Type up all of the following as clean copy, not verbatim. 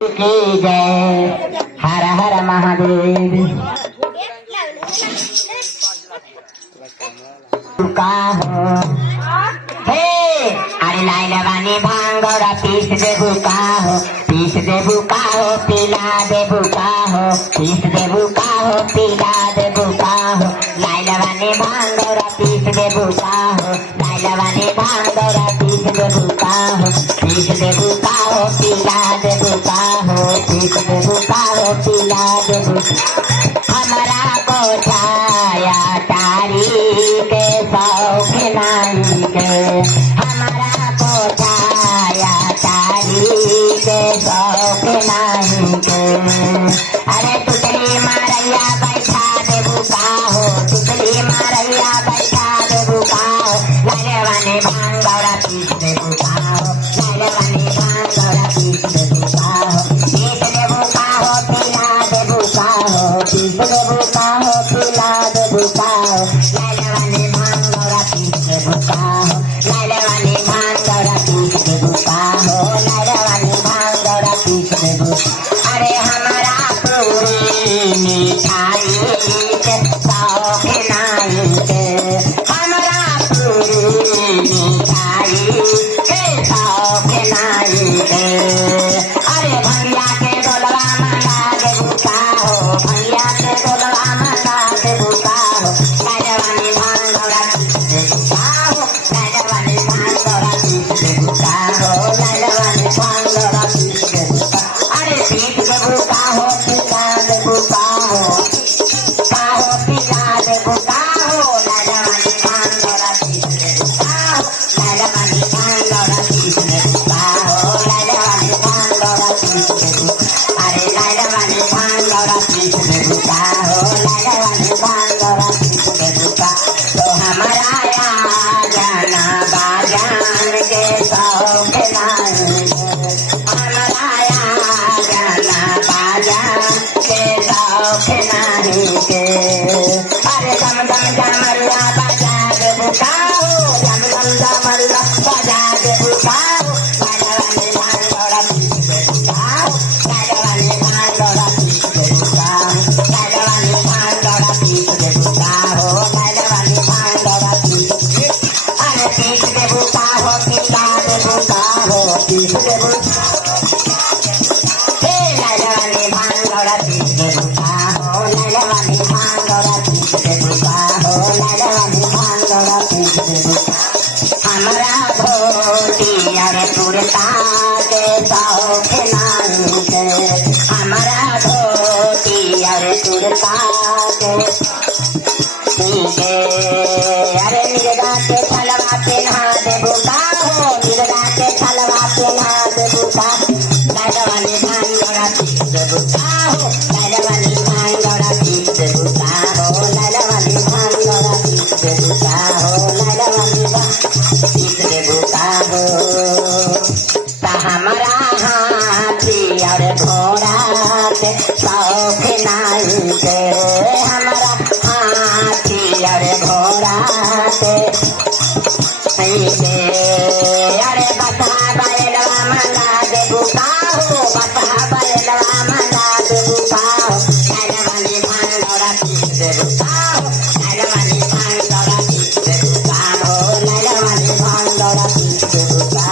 की जय। हर हर महादेव। का हो हे अरे लाइलवानी भांगोरा पीस देबू का हो, पीस देबू का हो, पिला देबू का हो, पीस देबू का हो, पिला देबू का हो। लाइलवानी भांगोरा पीस देबू का हो, लाइलवानी भांगोरा पीस देबू का हो, पीस देबू का हो, पिला देबू का हो, पीस देबू का हो, पिला देबू। हमारा कोठाया तारी के शौक नहीं के, हमारा कोठाया तारी के शौक नहीं के। अरे तुतली मारैया बैठा देबू का हो, तुतली मारैया बैठा देबू का हो। लाइलवानी भांगोरा पीस देबू का हो, लाइलवानी भांगोरा पीस देबू का हो, पीस देबू का हो, पिला देबू का हो, पीस देबू का हो, पिला देबू का हो। लाइलवानी भांगोरा पीस देबू का हो, लाइलवानी भांगोरा पीस देबू का हो, लाइलवानी भांगोरा पीस देबू। अरे हमारा पूरी मिठाई के शौक नहीं के, हमारा पूरी मिठाई के शौक नहीं के। अरे भैया के डोलवा मंगा देबू का हो, भैया के डोलवा मंगा देबू का हो। लाइलवानी भांगोरा पीस देबू का हो, लाइलवानी भांगोरा पीस देबू का हो, लाइलवानी भांगोरा पीस देबू का। अरे पीस देबू का हो, पिला देबू का हो, पिला देबू का हो। लाइलवानी भांगोरा पीस देबू का हो, लाइलवानी भांगोरा पीस देबू का हो, लाइलवानी भांगोरा पीस देबू। अरे लाइलवानी भांगोरा पीस देबू का हो, लाइलवानी भांगोरा पीस देबू का। तो हमारा जाना बाजान के शौक नहीं के, हमारा जाना बाजान के शौक नहीं के। अरे दम दम जमरिया बजा देबू का हो, दम दम जमरिया बजा देबू का हो। लाइलवानी भांगोरा पीस देबू का हो, लाइलवानी भांगोरा पीस देबू का हो, लाइलवानी भांगोरा पीस देबू का हो, लाइलवानी भांगोरा पीस। अरे पीस देबू का हो, पिला देबू का हो, पीस देबू। हे लाइलवानी भांगोरा पीस देबू का हो, लाइलवानी भांगोरा पीस देबू का हो, लाइलवानी भांगोरा पीस देबू। हमारा धोती अरे तुरता के शौक नहीं के, हमारा धोती अरे तुरता के अरे मिर्गा के छलवा पहना देबू का हो, मिर्गा के छलवा पहना देबू का। लाइलवानी भांगोरा पीस देबू का हो, लाइलवानी भांगोरा पीस देबू का हो, लाइलवानी भांगोरा पीस देबू का हो, लाइलवानी पीस देबू का हो। ता हमारा हाथी और घोड़ा के शौक नहीं के, हमारा हाथी और घोड़ा के नहीं के। अरे बता बैलवा मंगा देबू का हो, बता बैलवा मंगा देबू का हो। लाइलवानी भांगोरा पीस देबू का हो, लाइलवानी भांगोरा पीस देबू का हो, लाइलवानी भांगोरा पीस देबू का,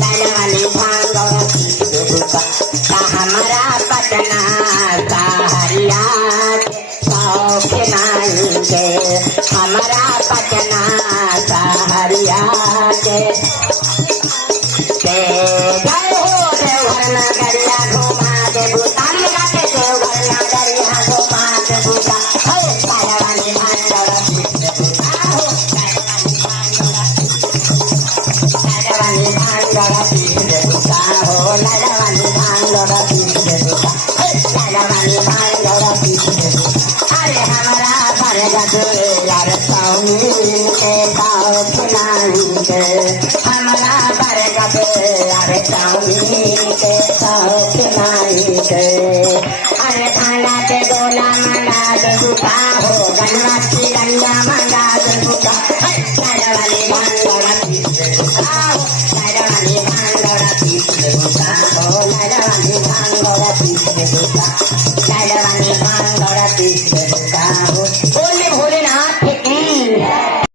लाइलवानी भांगोरा पीस देबू का। ता हमारा पटना सहरिया के शौक नहीं के, हमारा पटना सहरिया के। जय हो देवघर नगरिया घुमा देबू, ताली लगा के देवघर नगरिया घुमा देबू का। हे लाइलवानी भांगोरा पीस देबू का हो, लाइलवानी भांगोरा लाइलवानी भांगोरा पीस देबू का हो, लाइलवानी भांगोरा पीस देबू का। हे लाइलवानी भांगोरा पीस देबू। अरे हमारा बरगद यार सौनी के शौक नहीं के, हमारा बरगद यार सौनी के शौक नहीं के। अरे खाना के गोला मंगा देबू का हो, गन्ना की गंजा मंगा देबू का। हे लाइलवानी भांगोरा पीस देबू का हो, लाइलवानी भांगोरा पीस देबू का हो, लाइलवानी भांगोरा पीस देबू का लाइल बानी भांगड़ा पीस देबू का